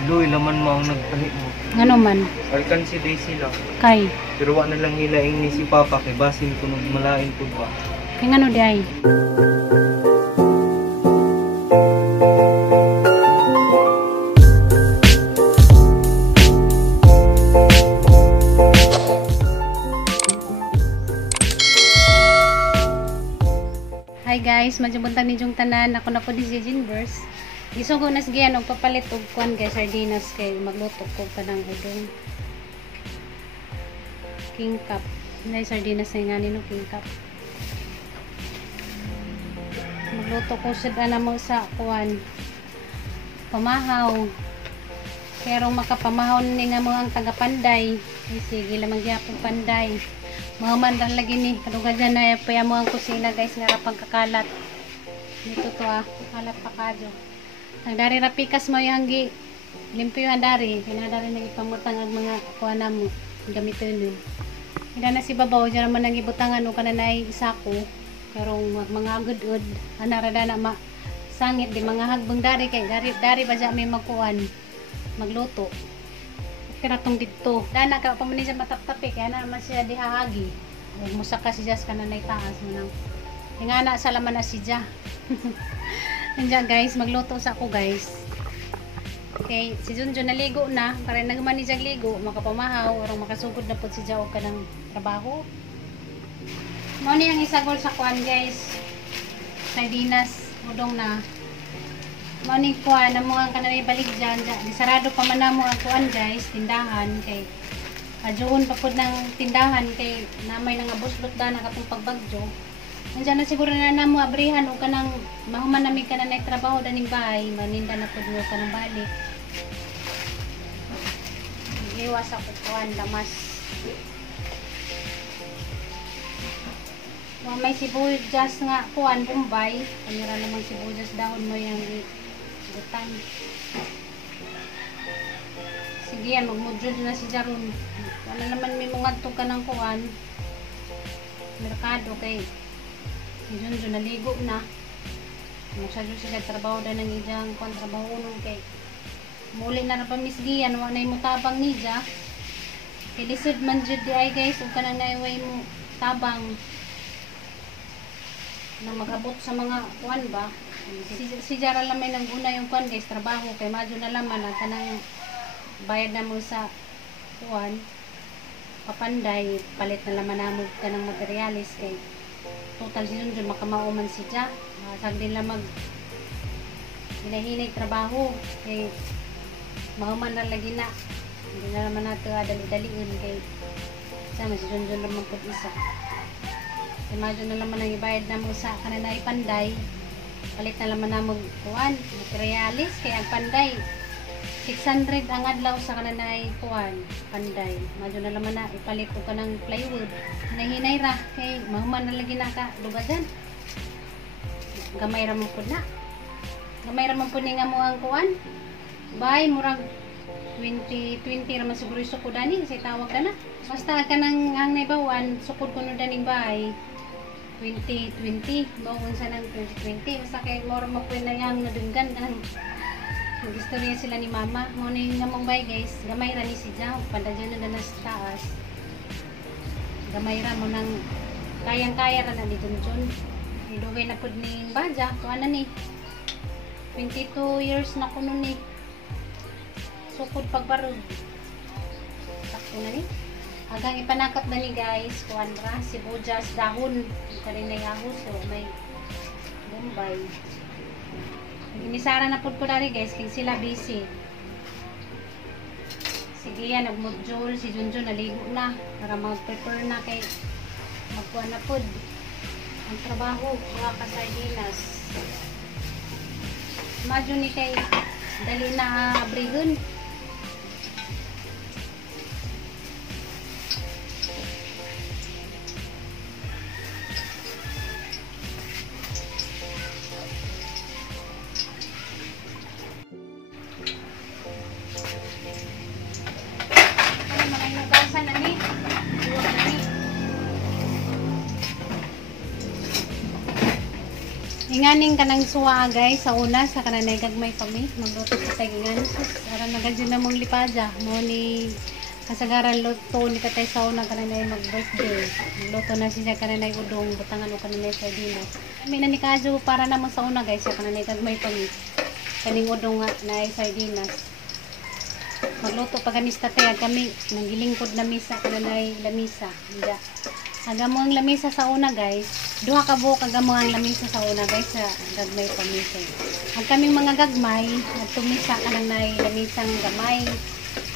Aloy, laman mo ang nagtahi mo. Ngano man? Alkansi day sila. Kay. Pero wa na lang hilaing ni si Papa kay basin ko nung malain po ba. Kay ngano di ay? Hi guys, majubuntang ni Jung tanan. Ako na po di si Jinverse. Isugo na sigiyan og papalit og kuan guys, sardinas kay magluto ko kanang udong. King cup. Nay sardinas na ngani no king cup. Magluto ko sad na mo sa kuan. Pamahaw. Pero makapamahaw ni nga mo ang taga Panday. Sige lamang gyapon Panday. Mahuman lang lagi ni kaduga dyan na paya mo ang kusina guys nga rapang kakalat dito to kalat pa kadyo nagdari rapikas mo yung hanggi limpyo yung dari pinadari na ipamutang ang mga kuana mo gamitin yun hindi na si babaw dyan naman nang ibutangan o kananay isako pero mga good anarada na sangit di mga hagbang dari kay dari ba dyan may magkuhan magluto kiratong dito. Dana ka pa man siya mataptapi kaya naman siya dihahagi. Musaka si Jas kananay taas mo nang. Ingana sa laman na si Ja. Nandiyan guys, magluto sa ako guys. Okay, si Junjun naligo na, para nagman ni siya ligo, makapamahaw or makasugod na po si Ja og kanang trabaho. Mo ni ang isagol sa kuan guys. Sardinas, udong na. Mani kuan na mo ang kanay balik dyan di sarado pa man namo ang kuan guys tindahan kay adyoon pa pud ng tindahan kay namay nang abuslot da na katong pagbagyo nandiyan na siguro na namo abrihan o kanang mahuman nami kanang trabaho daning bahay maninda na pud mo kanang balik iwas ako kuan lamas may sibuyas nga kuan Bombay kamera namang sibuyas dahon mo yung butang. Sige yan, magmudjud na si Jaron. Wala naman may mga ka ng kuwan. Merkado kay Junjun naligo na. Masyado siya trabaho na ng ijang kontrabaho nung kay muli na pa misgiyan, wala na yung mutabang niya. Kay lisod man jud di ay guys, huwag ka na naiway mo tabang na mag-abot sa mga kuwan ba. Si Jara lang may naguna yung kuwan guys, trabaho kay madyo na laman at kanang bayad na mo sa kuwan papanday, palit na laman na mo ka ng materialis kay total si Junjun makamauman si Ja sagdin lang mag hinahinay trabaho kay mahuman na lagi na hindi na naman nato dali-daliin kay sama si Junjun naman po isa kay madyo na laman ang ibayad na mo sa kananay panday palit na laman na kuan materialis kay ang panday 600 ang adlaw sa kananay kuan panday madyo na laman na ipalit ko ka ng plywood hinahinay ra kay mahuman na lagi na ka lugadan gamay ra man pud na gamay ra man pud ni nga mo ang kuan bay murag 2020 ra man siguro sukod ani kasi tawag ka na basta ka nang ang naibawan sukod kuno daning bay 2020 bawon sa ng 2020 basta kay more mapuin na yang nadunggan kanang mag-istorya sila ni mama mo na yung namang bay guys gamay ra ni si Ja pandadyan na sa taas gamay ra mo nang kayang-kaya ra na ni Junjun idugay na pud ni Baja kung ano ni 22 years na kuno ni sukod pagbarog sakto na ni hanggang ipanakap na ni guys kuan ra sibuyas dahon kanin na yahos so may Bombay inisara na po ko dari guys kaya sila busy sige yan nagmodule si Junjun naligo na para mag-prepare na kay magkuha na po ang trabaho mga kasardinas madyo ni kay dali na abrihon Inganing kanang suwa guys sa una sa kananay gagmay pa mi magluto sa tagingan sus ara nagadyo na mong lipada mo ni kasagaran luto ni katay sa una kananay mag birthday luto na siya kananay udong butangan o kananay sardinas kami na ni kadyo para naman sa una guys sa kananay gagmay pa mi kaning udong nga na sardinas magluto pa kami sa tatay kami nangilingkod na misa kananay lamisa hindi agamo ang lamisa sa una guys duha ka buok agamo ang lamisa sa una guys sa gagmay pamisa ang kaming mga gagmay nagtumisa ka nang nay lamisang gamay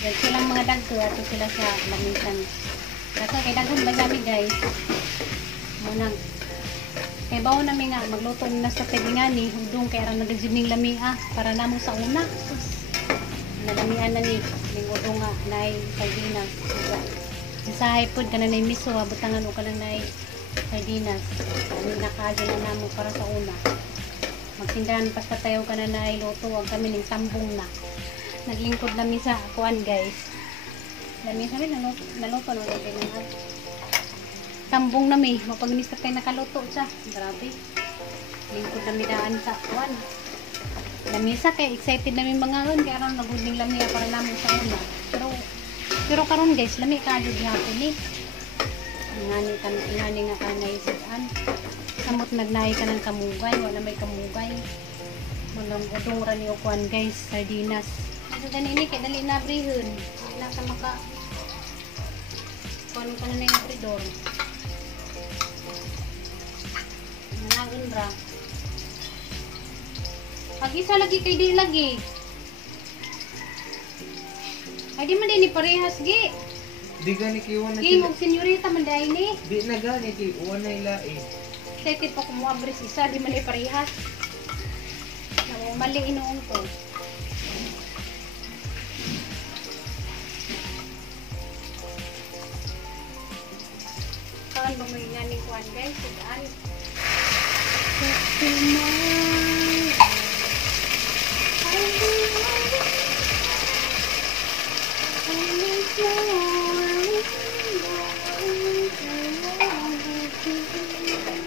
yan silang mga dagko ato sila sa lamisang kaso kay dagon ba kami guys munang kay bawo nami nga magluto na sa tigingani hudong kay ara nagjining lamia para namo sa una nalamian na ni ning udong nga nay sardinas sa hipod ka na na miso butangan o ka na na sardinas kami nakadyo na namo para sa una magtindahan pa sa tayo ka na na luto wag kami ng tambong na naglingkod namin sa kuan guys namin sabi naluto na ganyan tambong nami mapagmista tayo nakaluto siya grabe lingkod namin daan sa kuan lamisa kay excited namin mga ron kaya ron naguding lamia para namin sa una pero karon guys lami ka jud gihapon ni ingani nga kanay sidan samot nagnay ka ng kamugay wala may kamugay manang udong ra ni okuan guys sardinas ano ganini kay dali na brihon na sa maka kuan ka na ng fridor nanagon ra pag isa lagi kay di lagi ay di man din ni parehas gi. Di gani kay iwan na Gi mong senyorita man dai ni. Di na gani kay iwan na ilae. Excited pa ko mo abris isa di man ni parehas. Namo mali inuong to. Kaon ba may nganing kuan guys, sidaan.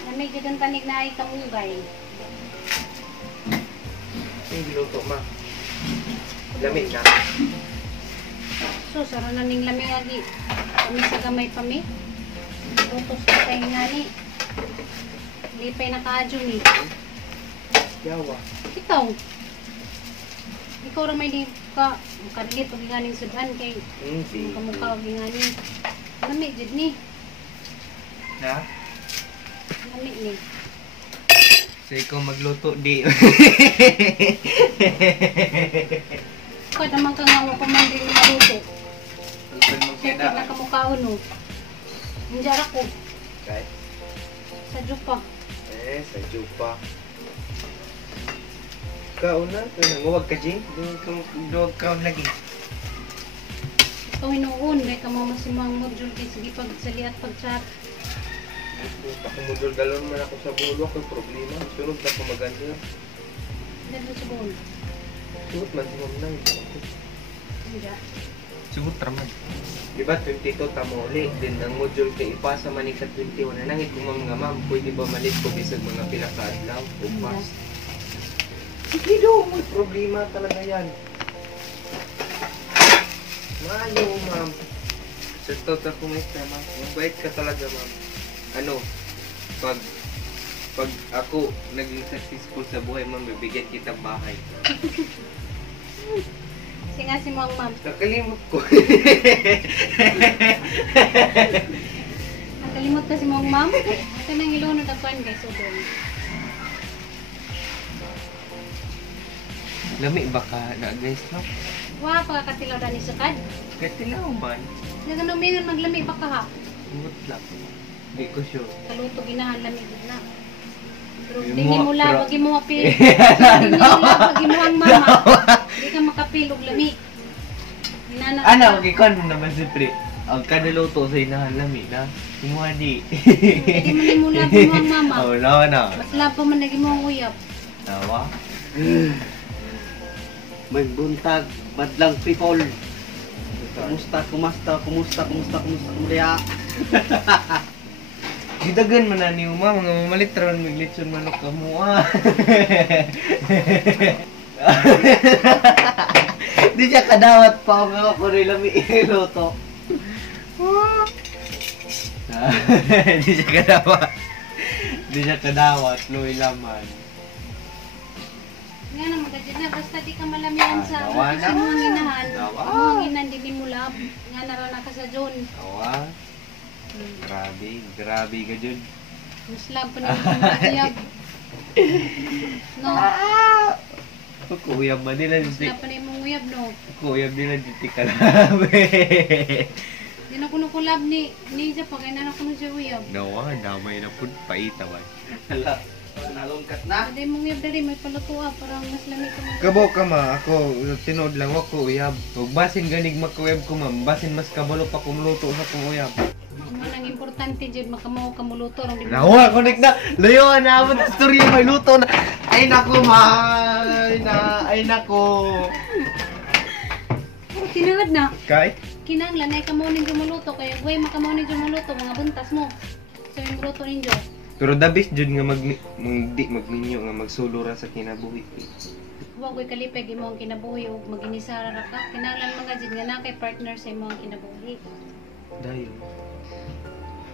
Namay judang tanig na ay kamugay. Yung giluto ma. Lamig na. So, sara na ning lamig lagi. Kami sa gamay pa mi. Lutos pa tayo nga ni. Lipay na kaadyo ni. Yawa. Ikaw. Ikaw ra may di ka kargit og ganing sudan kay kamukha og ganing. Lami jud ni. Na? Lami ni. So ikaw magluto di. Ko naman ka nga ko man din maluto. Alpan mo Kaya kaya na kamukha no. Injara ko Kahit? sa jupa. Sa jupa. Kauna, nanguwag ka Jing. Duwag ka lagi. Ikaw hinuon kay kamo masimang module kay sige pagsali at pagchat. Pakumudol dalon man ako sa bulo ako problema. Sunod na ko maganda. Dito sa buon. Suot man si ma'am nang. Inja. Sugot raman. Diba 22 tamo ulit. Din ang module kay ipasa man ka 21. Nangit ko nga ma'am, pwede ba malit ko bisag mga pila ka adlaw o pas. Sige daw, may problema talaga yan. Mayo ma'am. Sa tot ako may tema. Mabait ka talaga ma'am. Ano, pag ako naging successful sa buhay ma'am, bibigyan kita bahay. Singa si Mang Ma'am. Nakalimot ko. Nakalimot ka si Mang Ma'am. Ito nang ilunod ang pan guys. Udon. Lami ba ka na guys no? Wa pagkatilaw na ni Sukad. Katilaw man. Naganumingan maglami pa ka ha. Imot lang. Di ko sure. Kaluto ginahan lami gud na. Pero Yung di mo mga la pro- pag mo apil. Di mo la pag mo ang mama. Di ka makapilog lami. Inana. Ano, gikon naman si Pri. Ang kanaluto sa inahan lami na. Kumuha di. Di mo ni mo la pag mo ang mama. Oh, no, no. Mas lapo man lagi mo ang uyap. Nawa. May buntag, badlang people. Kumusta, kumusta, kumusta, kumusta, kumusta, kumusta. Gidagan man na ni Uma, mga mamalit raman miglitson manok ka mo Di siya kadawat pa ako nila may iluto. Di siya kadawat. Di siya kadawat, luwi laman. Nga naman ka dyan na, basta di ka malamihan sa Nawa sa mga inahan. Nawa. Mga inan, di mo lab. Nga narana ka sa John. Awa, grabe ka dyan. Mas lab pa naman yung mga uyab. No, Kuyab man nila mas dito. lab pa na yung mga uyab, no. Kuyab nila dito kalabi. Di na kuno kulab ni Ija pa, kaya na kuno siya uyab. Nawa, damay na po, paita ba? Hala, nalungkat na. Ada yung mga uyab dari, may palutua, parang mas lamig ka mga. Kabo ka ma, ako tinood lang ako uyab. Ug basin ganig makuyab ko ma'am, basin mas kabalo pa kumuluto sa kong uyab. Ano nang importante dyan, makamaw kamuluto. Di mo Nawa, connect na. Layo na mo ta story may luto na. Ay nako ma. Ay nako. oh, tinangad na. Kay? Kinanglan ay kamo ning gumuluto kaya way makamaw ning gumuluto mga buntas mo. So yung luto ninyo. Pero the best jud nga magminyo nga magsulura sa kinabuhi. Huwag ko'y kalipay imo ang kinabuhi o maginisara ra ka. Kinanglan mga jud nga na kay partner sa imo ang kinabuhi. Dayo.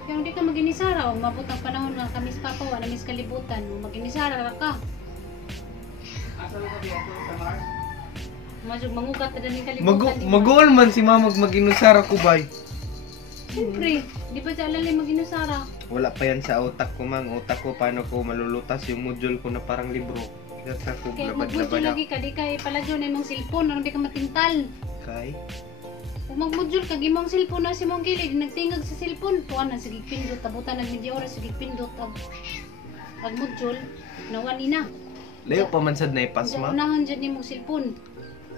Kung di ka maginisara o mabot ang panahon nga kamis papa wa na mis kalibutan, maginisara ra ka. Majug mangugat na din kalibutan. Magol man si mama maginusara ko bay. Siyempre, di ba dyan lalay maginusara? Wala pa yan sa utak ko mang. Utak ko paano ko malulutas yung module ko na parang libro. Kaya ko Kaya magbudyo labad-labad lagi ka, di ka ipalagyo na imong cellphone, ano di ka matintal. Kay? Kung magmodule ka, gimong cellphone na si mong kilid, nagtingag sa cellphone, tuwan na, sige pindot, tabutan ng media oras, sige pindot, ag module, nawan na. Layo pa man sad na ipas Diyan ma. unahan dyan imong cellphone.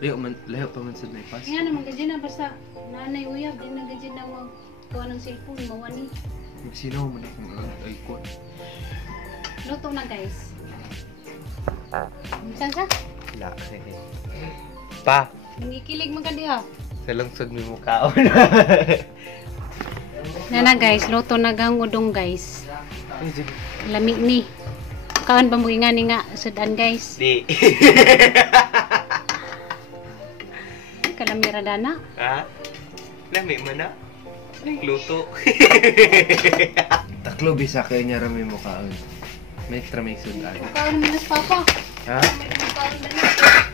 Layo pa man sad na ipas. Nga naman, gadyan na, basta nanay uyab, din na gadyan na magkuha ng cellphone, mawani. Magsinaw man akong icon. Luto na guys. Saan sa? Wala. Pa, Nangikilig man ka diha. sa langsod may mukhaon. Na guys, luto na gang udong guys. Lami ni. Kaon ba mo nga ni nga sudan guys. Di. Kalamira dana. Ha? Lami man na. Luto. Taklo bisa kayo niya rami mukhaon. May extra may sudan. Kaon minus papa. Ha? Kaon ba na?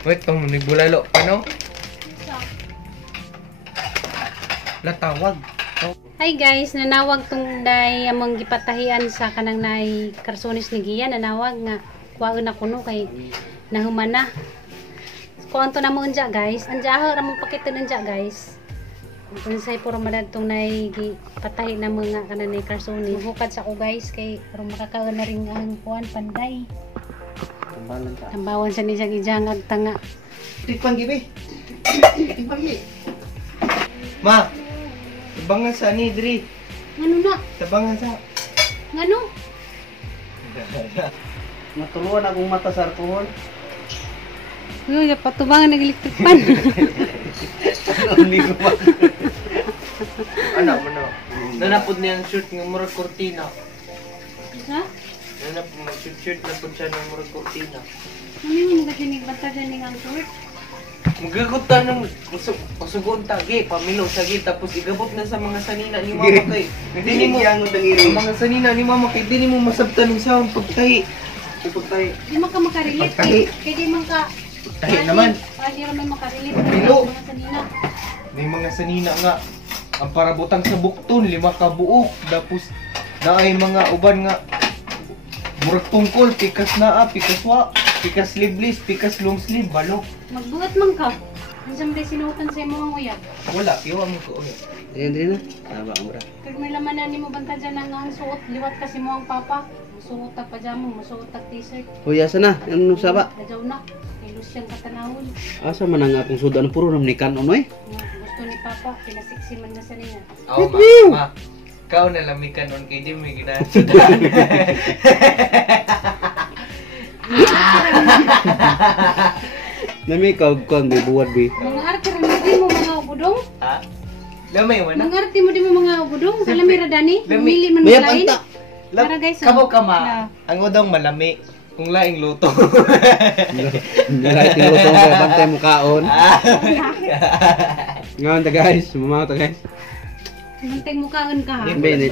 Wait, pang nagbulalo pa no? Latawag. Hi guys, nanawag tong day among gipatahian sa kanang nay karsonis ni Gia, nanawag nga kuwaon na kuno kay nahuman na. Kuan to na mo unja guys. Anja ra mo pakita nanja guys. Kung say puro madad tong nay gipatahi na mga kanang nay karsonis. Hukad sa ko guys kay para makakaon na ring ang kuan panday. Tambalan ta. Tambawan sa ni siya gijangag tanga. Tikpan gibi. Tikpan gibi. Ma, tabangan sa ni Dri. Ngano na? Tabangan sa. Ngano? Matuluan akong mata sa alcohol. Uy, patubangan ng electric pan. Ligo pa. Ano mo no? Nanapod niya ang shirt ng murag kortina. Ha? Nanapod mag-shirt na po siya ng murag kortina. Ano yung mga dinig bata dinig ang short? Magagutan ng pasugon tagi, pamilo sa gid tapos igabot na sa mga sanina ni mama kay. Hindi mo ang ang mga sanina ni mama kay dili mo masabtan ng sound pagtahi. Pagtahi. Di man ka makarelate Pagtahi. kay di man ka Tahi naman. Di naman makarelate Pilo. mga sanina. May mga sanina nga ang parabutang sa bukton, 5 ka buok tapos naay mga uban nga murag tungkol, pikas naa, pikas wa, pikas sleeveless, pikas long sleeve, balok. Magbuhat man ka. Unsam kay sinuotan sa imong uyab. Wala, iwa mo ko. Diyan na. Tama ang bra. Kag may laman na nimo banta dyan ang suot liwat kasi mo ang papa. Musuot tag pajama, musuot tag t-shirt. Kuya sana, ano saba? Dajaw na. Kay Lucian katanawon. Asa man ang akong sudan puro nam ni kanon oy. Nga, gusto ni papa, pinasiksi man na sa niya. Oo, ma. Kau na lamikan on kay di mo ginasudan. Nami kag may buwad bi. Mga arte rin di mo mga ubudong. Ha? Lamay mo na? Mga arte mo di mo mga ubudong. Sa lamira dani. Lami. Mili man Mayap malain. anta. Tara, guys, Kamo oh. ka ma. Na. Ang udang malami. Kung laing luto. Nalay tinuto kay bantay mo kaon. Ngayon ta guys, mamaw ta guys. Nantay mo kaon ka ha. Be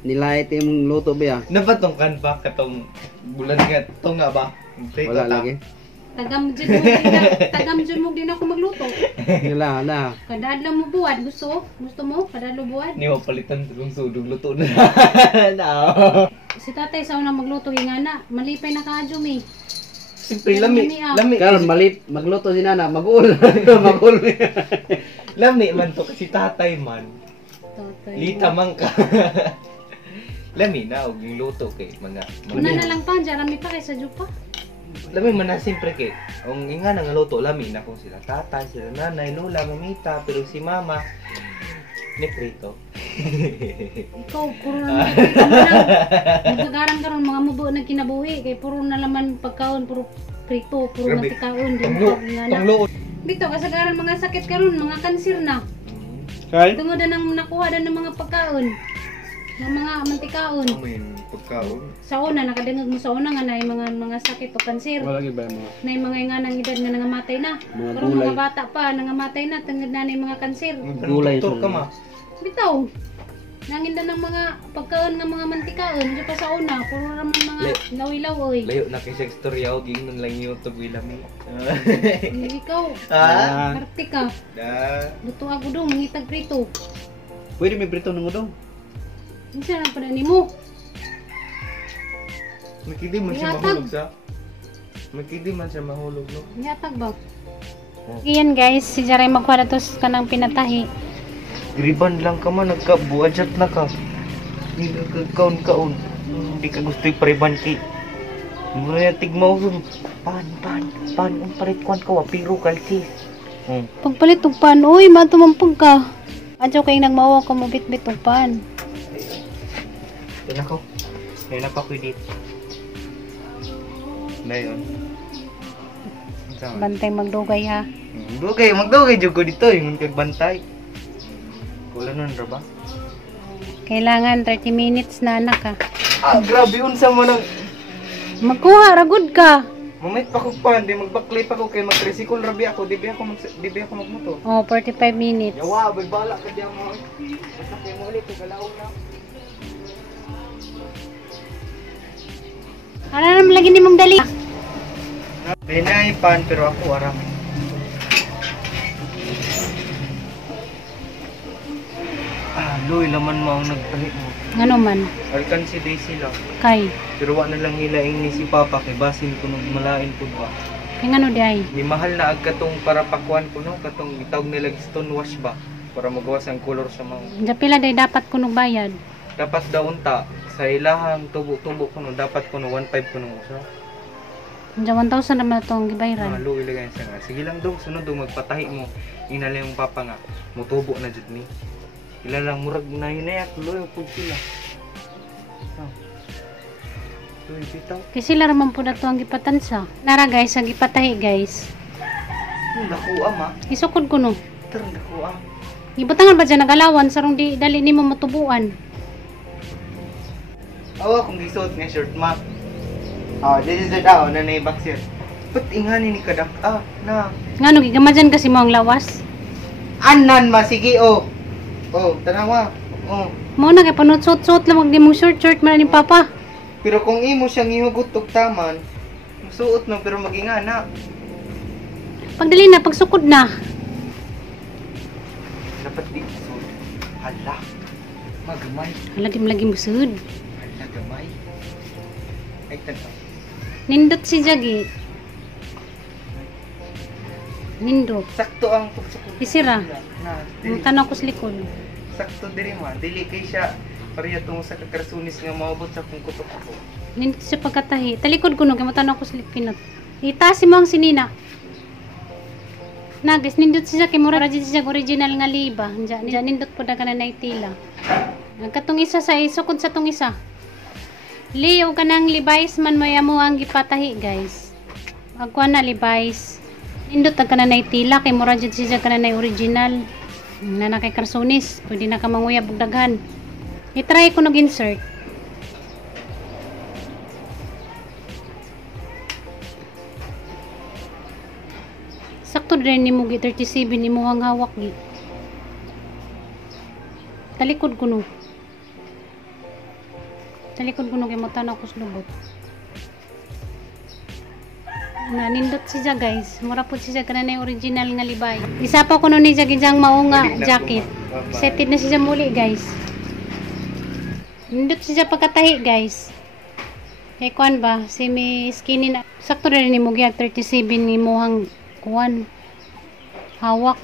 nilay ti mong luto ba? Napatungkan pa katong bulan nga to nga ba? Prito Wala ta. lagi. Tagam dyan mo din ako magluto. Wala na. Kadadlaw mo buwad. Gusto mo? Kadadlaw buwad? Ni mapalitan tulong sudog luto na. No. Si tatay sa unang magluto, hingana. Malipay na ka, Jumi. Siyempre lami. Lami. Karon malit magluto si nana, magul. Magul. Lami man to kasi tatay man. Tatay. Lita man ka. Lami na og yung luto kay mga Una na lang pa, jarami pa kaysa Jupa. lami man na siyempre kay ang nga nga luto lami na kung sila tatay, sila nanay, lola, mamita, pero si mama ni prito. Ikaw, puro na nagpipita mo lang. Nagagaran ka ron, mga mubo na kinabuhi. Kay puro na laman pagkaon, puro prito, puro Grabe. matikaon. Di Tunglo, mo nga na. tunglo. Bito, kasagaran mga sakit ka ron, mga kanser na. Kay? Tungod na nang nakuha na ng mga pagkaon. Ng mga mantikaon. Amoy pagkaon. Sa una, nakadangag mo sa una nga na yung mga sakit o kanser. Wala lagi ba mga Na yung mga nga nang edad nga nangamatay na. Mga Pero gulay. mga bata pa, nangamatay na, tungod na yung mga kanser. Gulay Doktor sa- ka ma. Bitaw, nanginda ng mga pagkaon ng mga mantikaon. Di pa sa una, puro raman mga lawi-lawoy. Layo na kay sa istorya og gingon lang YouTube wilami. Ikaw, Ah. karte ka. Da. Luto ako dong, mangitag prito. Pwede may prito ng udong. Minsan ang panani mo. Makidi man siya Ihatag. mahulog sa. Makidi man siya mahulog no. Nyatag ba? Iyan guys, si Jaray magkuha na to sa kanang pinatahi. Griban lang ka man nagkabuadjat na ka. Hindi ka kaon-kaon. Hindi ka gusto i-preban ki. Muna tigmaw yun. Pan, ang palit kwan ka, wapiro kalki. Pagpalit og pan, uy, matumampag ka. Adyo kay nagmawa ka mo bit-bit og pan. Yan ako. Yan na pa ko dito. Na yun. Bantay magdugay ha. Magdugay jud ko dito, yung kagbantay. Wala nun ra ba? Kailangan 30 minutes na anak ka. Ah, grabe unsa mo nang Magkuha, ragod ka. mamit pa ko pa, di magbaklay pa ko kay mag-tricycle rabi ako, di ba ako magmotor. Oh, 45 minutes. Yawa, bala ka diyan mo. Basta kay mo ulit galaw na. Ano naman lagi ni mong dali? Benay pan pero ako aram. Ah, loy laman mo ang nagpalit mo. Ano man? Alkan si Daisy lang. Kay. Pero wa na lang hilaing ni si Papa kay basin ko nung malain pud ba. Kay ngano di ay? Di mahal na ag katong para pakuan ko no, katong itawag nila stone wash ba para magawas ang color sa mga. Diya pila day dapat kunog bayad. Dapat daw unta sa ilahang tubo-tubo ko no, dapat ko no 1.5 ko no usa. Diya 1,000 naman itong Ah, gibayran. lo ilagay sa nga. Sige lang dong sunod dong magpatahi mo. Inala yung Papa nga mutubo na jud ni. Ila lang murag na hinayak lo pud sila. Uy, bitaw. Kay sila raman po na to ang gipatansa. Nara guys, ang gipatahi guys. Nakuha ma. Isukod ko no. Ter nakuha. Ibutangan ba dyan nagalawan sarong di dali nimo matubuan. Awa kung gisuot nga shirt ma. Oh, this is the daw na boxer. Ba't ingani ni kadak? Ah, na. Ngano gigamadyan kasi mo ang lawas. Anan ma sige oh. Oh, tanawa. Oh. Mo na kay panutsot-sot lang wag di mong short man ni Papa. Pero kung imo siyang ihugot og taman, suot na pero magingana. Pagdali na pagsukod na. Dapat di suot. Hala. Magamay. Lagi mo sud. Hala gamay. Ay tanaw. Nindot si Jagi. Nindot. Sakto ang pagsukod. Isira. Na, Ang tanaw ko sa likod. sakto diri ma. Dili kay siya pareha tungo sa kakarsunis nga maabot sa kung kutok ako. Nindot siya pagkatahi. Talikod ko no kay matanaw ko sa likod. Itasi mo ang sinina. Nagis nindot siya kay mura jud siya original nga liba. Diyan nindot po daga na naitila. Nagkatong isa sa isukod sa tong isa. Liyaw ka ng Levi's man maya mo ang gipatahi guys. Agkuha na Levi's. Nindot ka na naitila kay mura jud siya ka na original. Na kay karsonis, pwede na ka manguyab og daghan. I-try ko nag-insert. rin ni mo gi 37 ni mo ang hawak gi. Talikod ko no. Talikod ko no kay mo tanaw ko sa lubot. Nanindot siya guys. Mura po siya kanang original nga libay. Isa pa ko no ni jang mao nga jacket. Seted na siya muli guys. Nindot siya pagkatahi guys. Eh kuan ba semi skinny na. Sakto rin ni mo gyud 37 ni mo hang kuan. Hawak.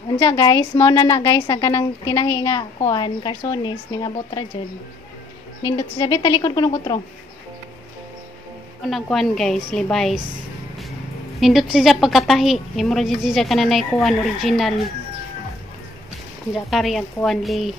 Unsa guys, mao na guys ang kanang tinahi nga kuan karsones ni nga botra jud. Nindot siya bet talikod ko ng kutro. Unang kuan guys, Levi's. Nindot siya pagkatahi, imura jud siya kananay kuan original. Diya kari ang kuan li.